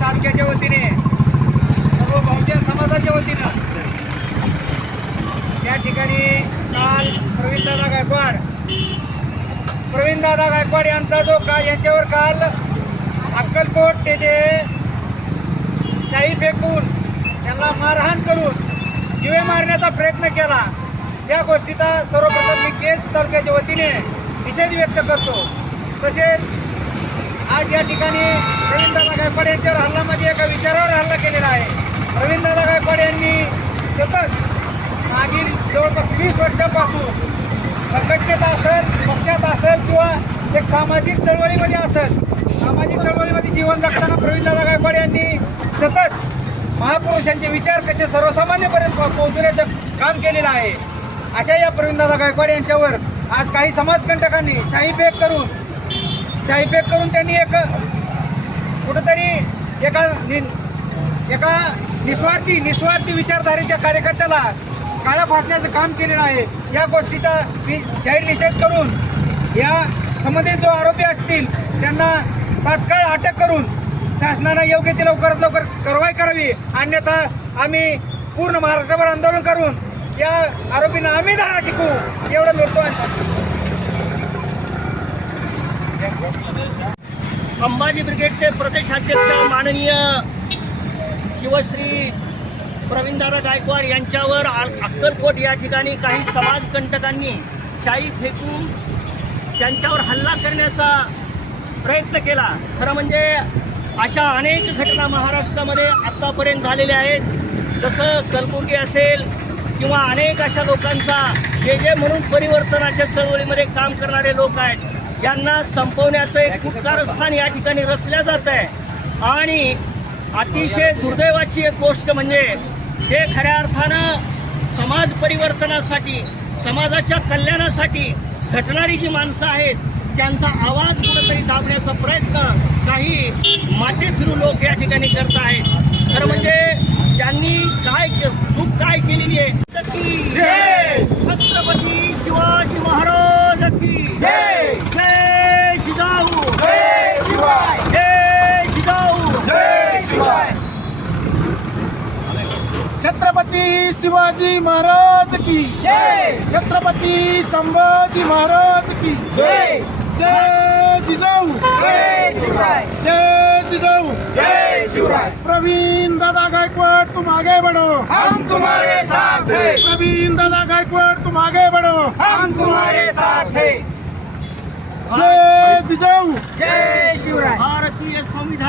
तालुक्याच्या वतीने सर्व बहुजन समाजाच्या वतीनं. त्या ठिकाणी काल प्रवीणदादा गायकवाड प्रवीणदादा गायकवाड यांचा जो काल यांच्यावर काल अक्कलकोट येथे शाही फेकून त्यांना मारहाण करून जीवे मारण्याचा प्रयत्न केला या गोष्टीचा सर्वप्रथम मी केस तालुक्याच्या वतीने निषेध व्यक्त करतो. तसेच आज या ठिकाणी रवींद्रदा गायकवाड यांच्यावर हल्ल्यामध्ये म्हणजे एका विचारावर हल्ला केलेला आहे. रवींद्रदा गायकवाड यांनी सतत मागील जवळपास वीस वर्षापासून संघटनेत असेल पक्षात असेल किंवा एक सामाजिक चळवळीमध्ये असेल सामाजिक चळवळीमध्ये जीवन जगताना प्रवीणदादा गायकवाड यांनी सतत महापुरुषांचे विचार कसे सर्वसामान्यपर्यंत पोहोचवण्याचं काम केलेलं आहे. अशा या प्रवीणदादा गायकवाड यांच्यावर आज काही समाजकंटकांनी शाही करून शाही करून त्यांनी एक कुठंतरी एका नि- एका निस्वार्थी निस्वार्थी विचारधारेच्या कार्यकर्त्याला काळा फासण्याचं काम केलेलं आहे. या गोष्टीचा मी जाहीर निषेध करून या संबंधित जो आरोपी असतील त्यांना तात्काळ अटक करून शासनानं योग्य ती लवकरात लवकर कारवाई करावी. अन्यथा आम्ही पूर्ण महाराष्ट्रभर आंदोलन करून या आरोपींना आम्ही धडा शिकू एवढं बोलतो संभाजी ब्रिगेडचे प्रदेशाध्यक्ष माननीय शिवश्री प्रवीणदादा गायकवाड यांच्यावर अक्कलकोट या ठिकाणी काही समाजकंटकांनी शाई फेकून त्यांच्यावर हल्ला करण्याचा प्रयत्न केला. खरं म्हणजे अशा अनेक घटना महाराष्ट्रामध्ये आत्तापर्यंत झालेल्या आहेत. जसं कलबुर्गी असेल किंवा अनेक अशा लोकांचा जे जे म्हणून परिवर्तनाच्या चळवळीमध्ये काम करणारे लोक आहेत यांना संपवण्याचं एक उपकारस्थान या ठिकाणी रचल्या जात आहे. आणि अतिशय दुर्दैवाची एक गोष्ट म्हणजे जे खऱ्या अर्थानं समाज परिवर्तनासाठी समाजाच्या कल्याणासाठी झटणारी जी माणसं आहेत त्यांचा आवाज कुठेतरी दाबण्याचा प्रयत्न काही माते फिरू लोक या ठिकाणी करत आहेत. खरं म्हणजे त्यांनी काय के- चूक काय केलेली आहे की जय! छत्रपती शिवाजी महाराज की जय! जय जिजाऊ जय शिवाय जय जिजाऊ जय शिवाय छत्रपती शिवाजी महाराज की जय. छत्रपती संभाजी महाराज की जय. जय जिजाऊ. जय शिवाय जय जिजाऊ. जय शिवराय. प्रवीण दादा गायकवाड तुम आगे बढ़ो. हम तुम्हारे साथ हैं. प्रवीण दादा गायकवाड तुम आगे बढ़ो. हम तुम्हारे साथ हैं. जय जिजाऊ. जय शिवराय. भारतीय संविधान